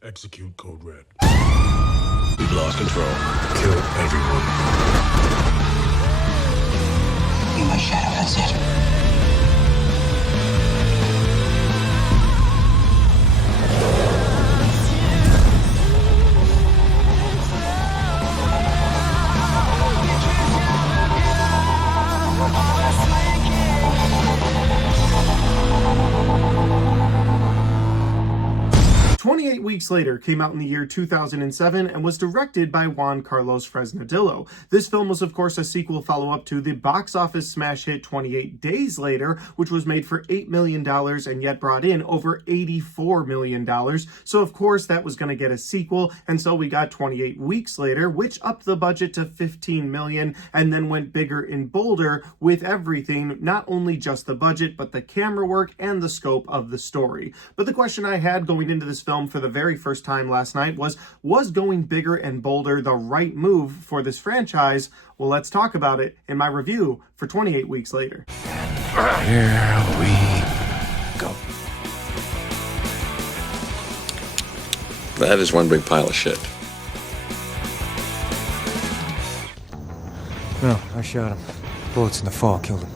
Execute Code Red. We've lost control. Kill everyone. Be my shadow, that's it. 28 Weeks Later came out in the year 2007 and was directed by Juan Carlos Fresnadillo. This film was, of course, a sequel follow-up to the box office smash hit 28 Days Later, which was made for $8 million and yet brought in over $84 million. So, of course, that was going to get a sequel, and so we got 28 Weeks Later, which upped the budget to $15 million and then went bigger and bolder with everything, not only just the budget, but the camera work and the scope of the story. But the question I had going into this film for the very first time last night was going bigger and bolder the right move for this franchise? Well, let's talk about it in my review for 28 Weeks Later. Here we go. That is one big pile of shit. No, I shot him. Bullets in the fall killed him.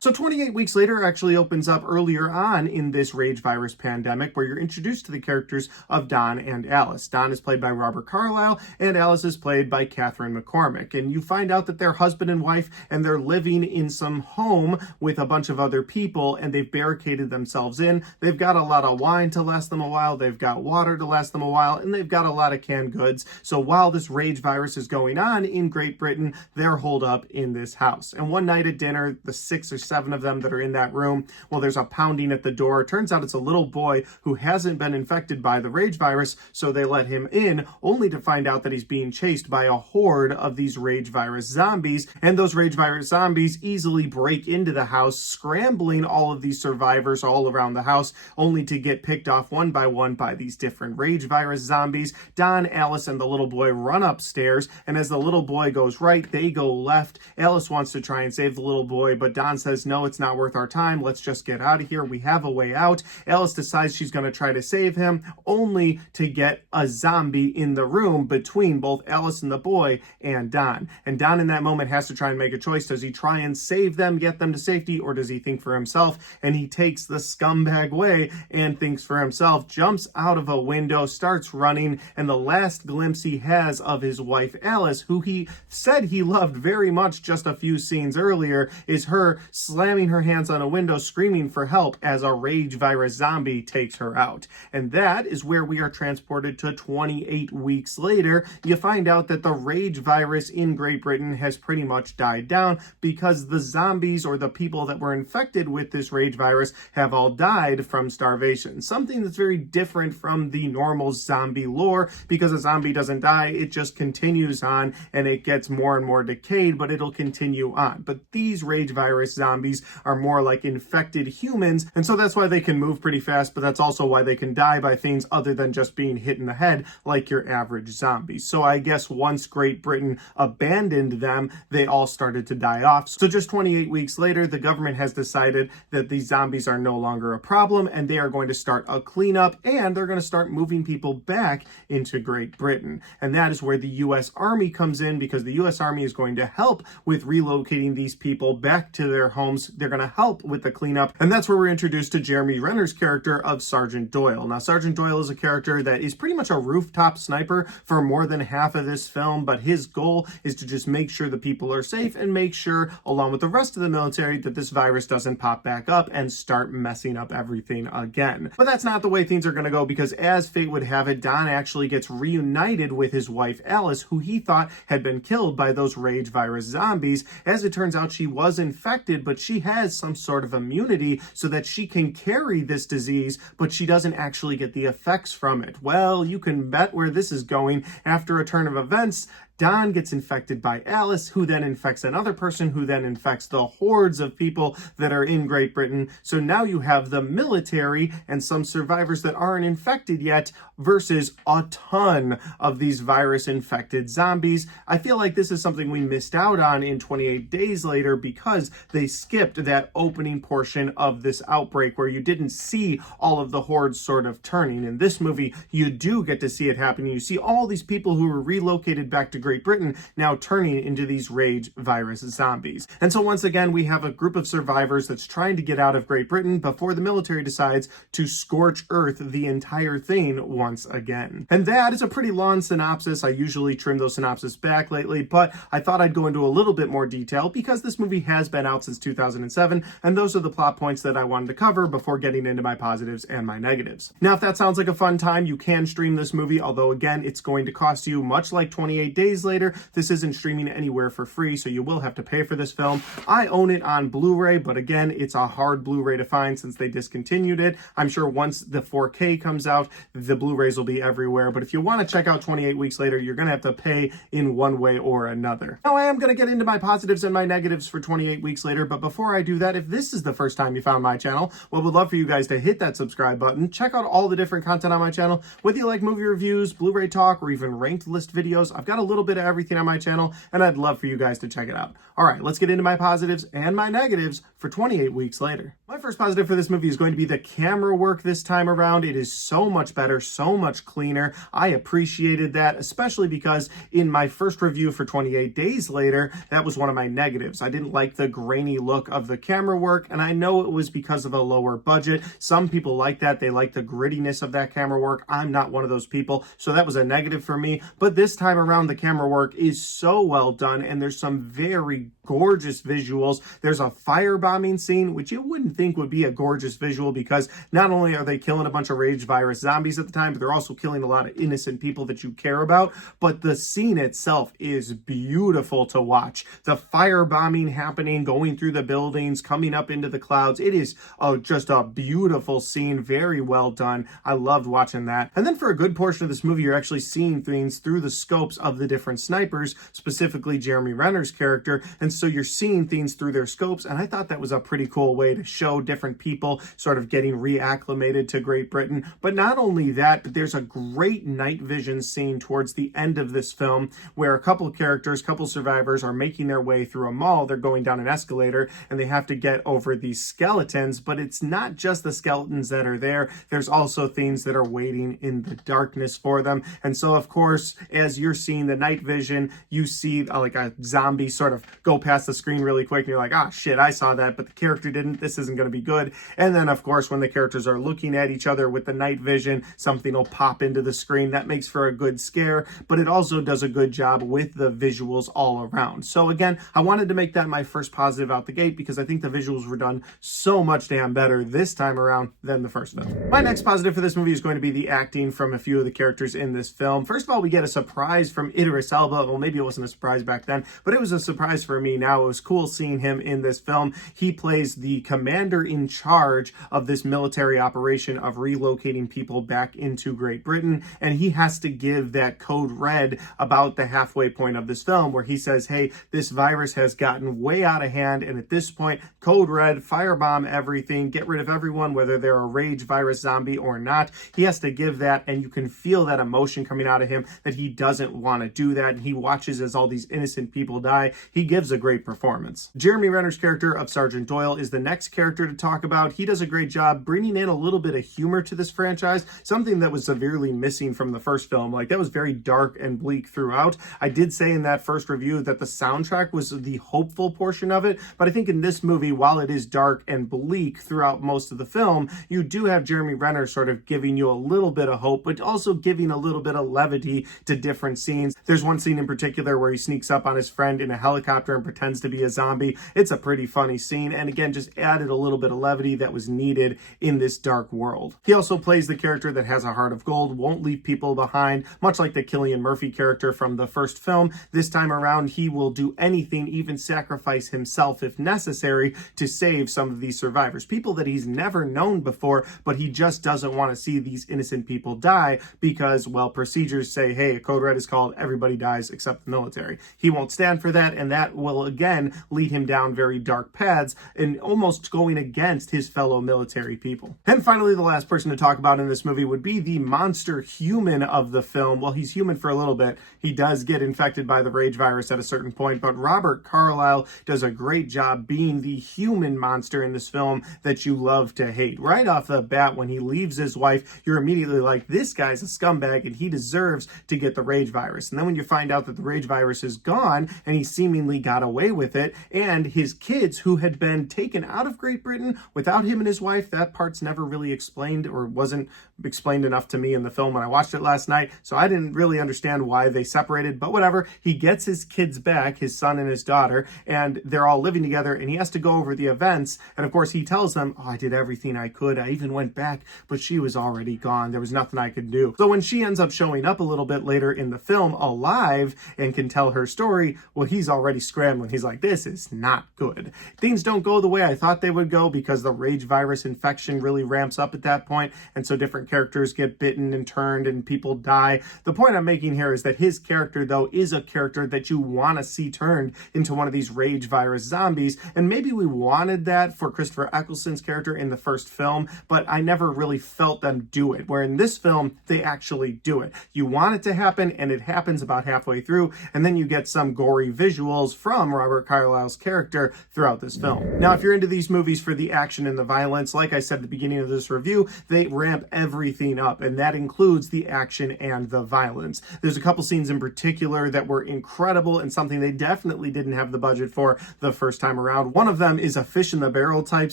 So 28 Weeks Later actually opens up earlier on in this rage virus pandemic, where you're introduced to the characters of Don and Alice. Don is played by Robert Carlyle, and Alice is played by Catherine McCormick. And you find out that they're husband and wife, and they're living in some home with a bunch of other people, and they've barricaded themselves in. They've got a lot of wine to last them a while, they've got water to last them a while, and they've got a lot of canned goods. So while this rage virus is going on in Great Britain, they're holed up in this house. And one night at dinner, the 6 or 7 of them that are in that room, well, there's a pounding at the door. Turns out it's a little boy who hasn't been infected by the rage virus, so they let him in, only to find out that he's being chased by a horde of these rage virus zombies. And those rage virus zombies easily break into the house, scrambling all of these survivors all around the house, only to get picked off one by these different rage virus zombies. Don, Alice, and the little boy run upstairs, and as the little boy goes right, they go left. Alice wants to try and save the little boy, but Don says, no, it's not worth our time. Let's just get out of here. We have a way out. Alice decides she's going to try to save him, only to get a zombie in the room between both Alice and the boy and Don. And Don in that moment has to try and make a choice. Does he try and save them, get them to safety, or does he think for himself? And he takes the scumbag way and thinks for himself, jumps out of a window, starts running, and the last glimpse he has of his wife Alice, who he said he loved very much just a few scenes earlier, is her slamming her hands on a window, screaming for help as a rage virus zombie takes her out. And that is where we are transported to 28 weeks later. You find out that the rage virus in Great Britain has pretty much died down because the zombies, or the people that were infected with this rage virus, have all died from starvation. Something that's very different from the normal zombie lore, because a zombie doesn't die, it just continues on and it gets more and more decayed, but it'll continue on. But these rage virus zombies are more like infected humans, and so that's why they can move pretty fast, but that's also why they can die by things other than just being hit in the head like your average zombies. So I guess once Great Britain abandoned them, they all started to die off. So just 28 weeks later, the government has decided that these zombies are no longer a problem, and they are going to start a cleanup, and they're going to start moving people back into Great Britain. And that is where the U.S. Army comes in, because the U.S. Army is going to help with relocating these people back to their homes. They're going to help with the cleanup, and that's where we're introduced to Jeremy Renner's character of Sergeant Doyle. Now, Sergeant Doyle is a character that is pretty much a rooftop sniper for more than half of this film, but his goal is to just make sure the people are safe and make sure, along with the rest of the military, that this virus doesn't pop back up and start messing up everything again. But that's not the way things are going to go, because as fate would have it, Don actually gets reunited with his wife Alice, who he thought had been killed by those rage virus zombies. As it turns out, she was infected, but she has some sort of immunity so that she can carry this disease, but she doesn't actually get the effects from it. Well, you can bet where this is going. After a turn of events, Don gets infected by Alice, who then infects another person, who then infects the hordes of people that are in Great Britain. So now you have the military and some survivors that aren't infected yet versus a ton of these virus-infected zombies. I feel like this is something we missed out on in 28 Days Later because they skipped that opening portion of this outbreak where you didn't see all of the hordes sort of turning. In this movie, you do get to see it happening. You see all these people who were relocated back to Great Britain now turning into these rage virus zombies. And so once again, we have a group of survivors that's trying to get out of Great Britain before the military decides to scorch earth the entire thing once again. And that is a pretty long synopsis. I usually trim those synopses back lately, but I thought I'd go into a little bit more detail because this movie has been out since 2007, and those are the plot points that I wanted to cover before getting into my positives and my negatives. Now, if that sounds like a fun time, you can stream this movie, although again, it's going to cost you, much like 28 Days Later, this isn't streaming anywhere for free, so you will have to pay for this film. I own it on Blu-ray, but again, it's a hard Blu-ray to find since they discontinued it. I'm sure once the 4K comes out, the Blu-rays will be everywhere, but if you want to check out 28 Weeks Later, you're going to have to pay in one way or another. Now, I am going to get into my positives and my negatives for 28 Weeks Later, but before I do that, if this is the first time you found my channel, well, would love for you guys to hit that subscribe button, check out all the different content on my channel, whether you like movie reviews, Blu-ray talk, or even ranked list videos. I've got a little bit of everything on my channel, and I'd love for you guys to check it out. All right, let's get into my positives and my negatives for 28 Weeks Later. My first positive for this movie is going to be the camera work this time around. It is so much better, so much cleaner. I appreciated that, especially because in my first review for 28 Days Later, that was one of my negatives. I didn't like the grainy look of the camera work, and I know it was because of a lower budget. Some people like that. They like the grittiness of that camera work. I'm not one of those people, so that was a negative for me. But this time around, the camera work is so well done, and there's some very gorgeous visuals. There's a firebombing scene, which you wouldn't think would be a gorgeous visual because not only are they killing a bunch of rage virus zombies at the time, but they're also killing a lot of innocent people that you care about. But the scene itself is beautiful to watch. The firebombing happening, going through the buildings, coming up into the clouds. It is just a beautiful scene, very well done. I loved watching that. And then for a good portion of this movie, you're actually seeing things through the scopes of the different snipers, specifically Jeremy Renner's character. And so you're seeing things through their scopes, and I thought that was a pretty cool way to show different people sort of getting reacclimated to Great Britain. But not only that, but there's a great night vision scene towards the end of this film where a couple characters, couple survivors are making their way through a mall. They're going down an escalator and they have to get over these skeletons, but it's not just the skeletons that are there. There's also things that are waiting in the darkness for them. And so, of course, as you're seeing the night vision, you see like a zombie sort of go past the screen really quick and you're like, ah, shit, I saw that, but the character didn't. This isn't going to be good. And then, of course, when the characters are looking at each other with the night vision, something will pop into the screen. That makes for a good scare, but it also does a good job with the visuals all around. So again, I wanted to make that my first positive out the gate because I think the visuals were done so much damn better this time around than the first film. My next positive for this movie is going to be the acting from a few of the characters in this film. First of all, we get a surprise from Idris Elba. Well, maybe it wasn't a surprise back then, but it was a surprise for me now. It was cool seeing him in this film. He plays the commander in charge of this military operation of relocating people back into Great Britain, and he has to give that code red about the halfway point of this film where he says, hey, this virus has gotten way out of hand, and at this point, code red, firebomb everything, get rid of everyone, whether they're a rage virus zombie or not. He has to give that, and you can feel that emotion coming out of him that he doesn't want to do that, and he watches as all these innocent people die. He gives a great performance. Jeremy Renner's character of Sergeant Doyle is the next character to talk about. He does a great job bringing in a little bit of humor to this franchise, something that was severely missing from the first film. Like, that was very dark and bleak throughout. I did say in that first review that the soundtrack was the hopeful portion of it, but I think in this movie, while it is dark and bleak throughout most of the film, you do have Jeremy Renner sort of giving you a little bit of hope, but also giving a little bit of levity to different scenes. There's one scene in particular where he sneaks up on his friend in a helicopter and pretends to be a zombie. It's a pretty funny scene, and again, just added a little bit of levity that was needed in this dark world. He also plays the character that has a heart of gold, won't leave people behind, much like the Cillian Murphy character from the first film. This time around, he will do anything, even sacrifice himself if necessary, to save some of these survivors. People that he's never known before, but he just doesn't want to see these innocent people die because, well, procedures say, hey, a code red is called, everybody everybody dies except the military. He won't stand for that, and that will again lead him down very dark paths and almost going against his fellow military people. And finally, the last person to talk about in this movie would be the monster human of the film. Well, he's human for a little bit. He does get infected by the rage virus at a certain point, but Robert Carlyle does a great job being the human monster in this film that you love to hate. Right off the bat, when he leaves his wife, you're immediately like, this guy's a scumbag and he deserves to get the rage virus. And then when you find out that the rage virus is gone and he seemingly got away with it, and his kids who had been taken out of Great Britain without him and his wife, that part's never really explained, or wasn't explained enough to me in the film when I watched it last night, so I didn't really understand why they separated, but whatever. He gets his kids back, his son and his daughter, and they're all living together, and he has to go over the events, and of course he tells them, oh, I did everything I could, I even went back, but she was already gone, there was nothing I could do. So when she ends up showing up a little bit later in the film alive and can tell her story, well, he's already scrambling. He's like, this is not good. Things don't go the way I thought they would go because the rage virus infection really ramps up at that point, and so different characters get bitten and turned and people die. The point I'm making here is that his character, though, is a character that you want to see turned into one of these rage virus zombies, and maybe we wanted that for Christopher Eccleston's character in the first film, but I never really felt them do it, where in this film, they actually do it. You want it to happen, and it happens about halfway through, and then you get some gory visuals from Robert Carlyle's character throughout this film. Now, if you're into these movies for the action and the violence, like I said at the beginning of this review, they ramp everything up, and that includes the action and the violence. There's a couple scenes in particular that were incredible and something they definitely didn't have the budget for the first time around. One of them is a fish in the barrel type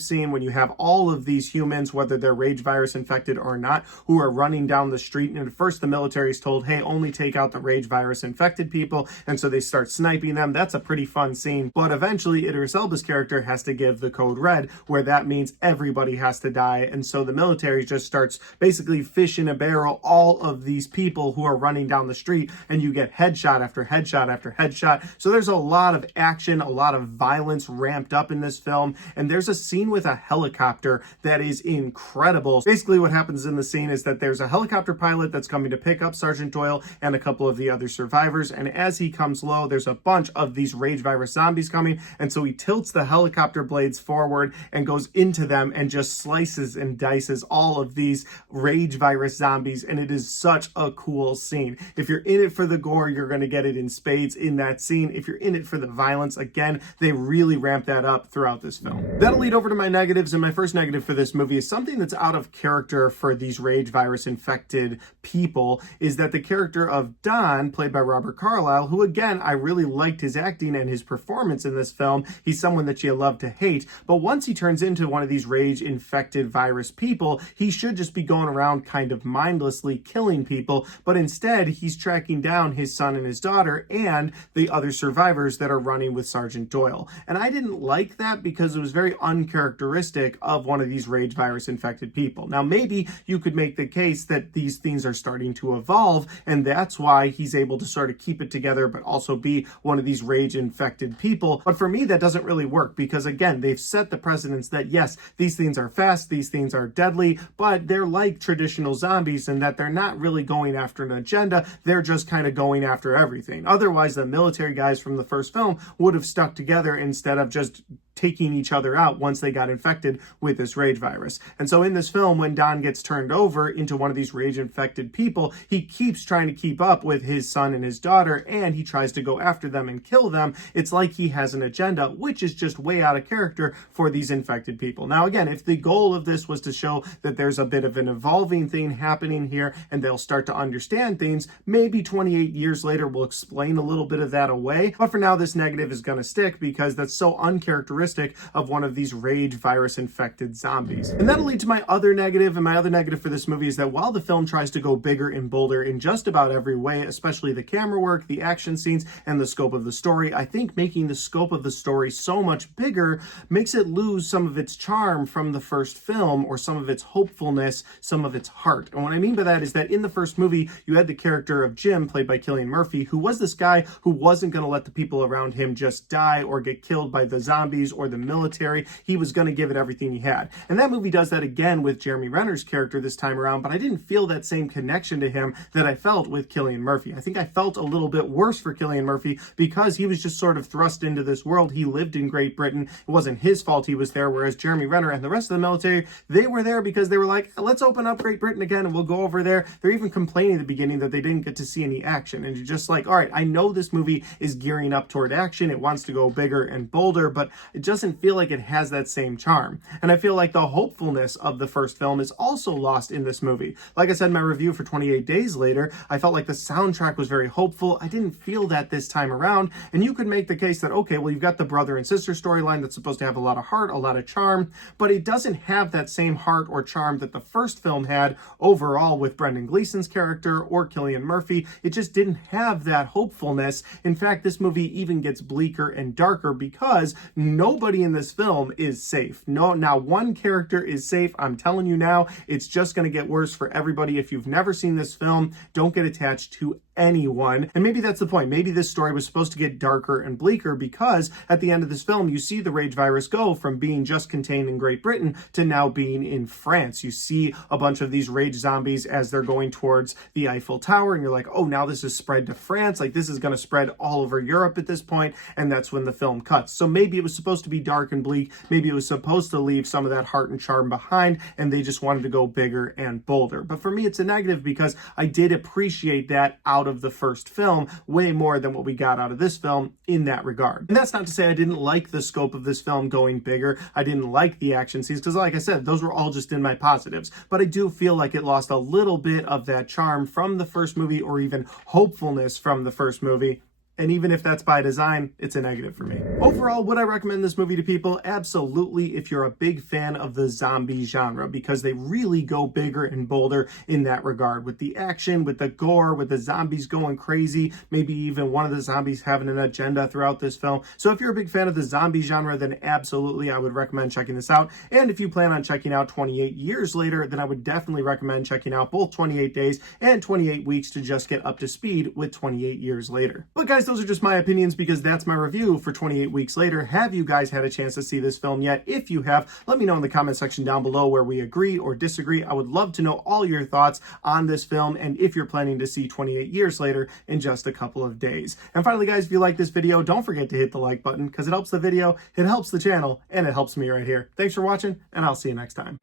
scene when you have all of these humans, whether they're rage virus infected or not, who are running down the street, and at first the military is told, hey, only take out the rage virus infected people, and so they start sniping them. That's a pretty fun scene, but eventually Idris Elba's character has to give the code red, where that means everybody has to die, and so the military just starts basically fish in a barrel all of these people who are running down the street, and you get headshot after headshot after headshot. So there's a lot of action, a lot of violence ramped up in this film, and there's a scene with a helicopter that is incredible. Basically what happens in the scene is that there's a helicopter pilot that's coming to pick up Sergeant Doyle and a couple of the other survivors, and as he comes low, there's a bunch of these rage virus zombies coming, and so he tilts the helicopter blades forward and goes into them and just slices and dices all of these rage virus zombies, and it is such a cool scene. If you're in it for the gore, you're going to get it in spades in that scene. If you're in it for the violence, again, they really ramp that up throughout this film. That'll lead over to my negatives, and my first negative for this movie is something that's out of character for these rage virus infected people, is that the character of Don, played by Robert Carlyle, who again, I really liked his acting and his performance in this film. He's someone that you love to hate, but once he turns into one of these rage infected virus people, he should just be going around kind of mindlessly killing people, but instead he's tracking down his son and his daughter and the other survivors that are running with Sergeant Doyle. And I didn't like that because it was very uncharacteristic of one of these rage virus infected people. Now, maybe you could make the case that these things are starting to evolve, and that's why he's able to sort of keep it together, but also be one of these rage infected people. But for me, that doesn't really work because, again, they've set the precedence that, yes, these things are fast, these things are deadly, but they're like traditional zombies in that they're not really going after an agenda. They're just kind of going after everything. Otherwise, the military guys from the first film would have stuck together instead of just taking each other out once they got infected with this rage virus. And so in this film, when Don gets turned over into one of these rage infected people, he keeps trying to keep up with his son and his daughter, and he tries to go after them and kill them. It's like he has an agenda, which is just way out of character for these infected people. Now, again, if the goal of this was to show that there's a bit of an evolving thing happening here and they'll start to understand things, maybe 28 years later we'll explain a little bit of that away. But for now, this negative is going to stick because that's so uncharacteristic of one of these rage virus infected zombies. And that'll lead to my other negative, and my other negative for this movie is that while the film tries to go bigger and bolder in just about every way, especially the camera work, the action scenes, and the scope of the story, I think making the scope of the story so much bigger makes it lose some of its charm from the first film, or some of its hopefulness, some of its heart. And what I mean by that is that in the first movie, you had the character of Jim, played by Cillian Murphy, who was this guy who wasn't going to let the people around him just die or get killed by the zombies or the military. He was going to give it everything he had. And that movie does that again with Jeremy Renner's character this time around, but I didn't feel that same connection to him that I felt with Cillian Murphy. I think I felt a little bit worse for Cillian Murphy because he was just sort of thrust into this world. He lived in Great Britain. It wasn't his fault he was there, whereas Jeremy Renner and the rest of the military, they were there because they were like, let's open up Great Britain again and we'll go over there. They're even complaining at the beginning that they didn't get to see any action. And you're just like, all right, I know this movie is gearing up toward action. It wants to go bigger and bolder, but it doesn't feel like it has that same charm. And I feel like the hopefulness of the first film is also lost in this movie. Like I said in my review for 28 Days Later, I felt like the soundtrack was very hopeful. I didn't feel that this time around. And you could make the case that, okay, well, you've got the brother and sister storyline that's supposed to have a lot of heart, a lot of charm, but it doesn't have that same heart or charm that the first film had overall with Brendan Gleeson's character or Cillian Murphy. It just didn't have that hopefulness. In fact, this movie even gets bleaker and darker because nobody in this film is safe. No, now one character is safe. I'm telling you now, it's just going to get worse for everybody. If you've never seen this film, don't get attached to anyone. And maybe that's the point. Maybe this story was supposed to get darker and bleaker because at the end of this film, you see the rage virus go from being just contained in Great Britain to now being in France. You see a bunch of these rage zombies as they're going towards the Eiffel Tower, and you're like, oh, now this is spread to France. Like, this is going to spread all over Europe at this point, and that's when the film cuts. So maybe it was supposed to be dark and bleak. Maybe it was supposed to leave some of that heart and charm behind, and they just wanted to go bigger and bolder. But for me, it's a negative because I did appreciate that out of the first film way more than what we got out of this film in that regard. And that's not to say I didn't like the scope of this film going bigger. I didn't like the action scenes because, like I said, those were all just in my positives. But I do feel like it lost a little bit of that charm from the first movie or even hopefulness from the first movie. And even if that's by design, it's a negative for me. Overall, would I recommend this movie to people? Absolutely, if you're a big fan of the zombie genre, because they really go bigger and bolder in that regard with the action, with the gore, with the zombies going crazy, maybe even one of the zombies having an agenda throughout this film. So if you're a big fan of the zombie genre, then absolutely I would recommend checking this out. And if you plan on checking out 28 Years Later, then I would definitely recommend checking out both 28 Days and 28 Weeks to just get up to speed with 28 Years Later. But guys, those are just my opinions because that's my review for 28 Weeks Later. Have you guys had a chance to see this film yet? If you have, let me know in the comment section down below where we agree or disagree. I would love to know all your thoughts on this film and if you're planning to see 28 Years Later in just a couple of days. And finally, guys, if you like this video, don't forget to hit the like button because it helps the video, it helps the channel, and it helps me right here. Thanks for watching, and I'll see you next time.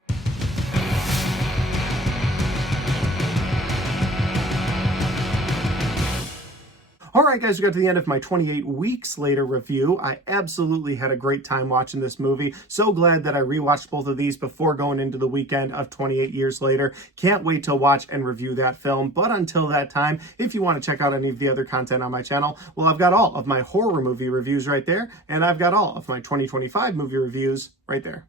Alright guys, we got to the end of my 28 Weeks Later review. I absolutely had a great time watching this movie. So glad that I rewatched both of these before going into the weekend of 28 Years Later. Can't wait to watch and review that film. But until that time, if you want to check out any of the other content on my channel, well, I've got all of my horror movie reviews right there, and I've got all of my 2025 movie reviews right there.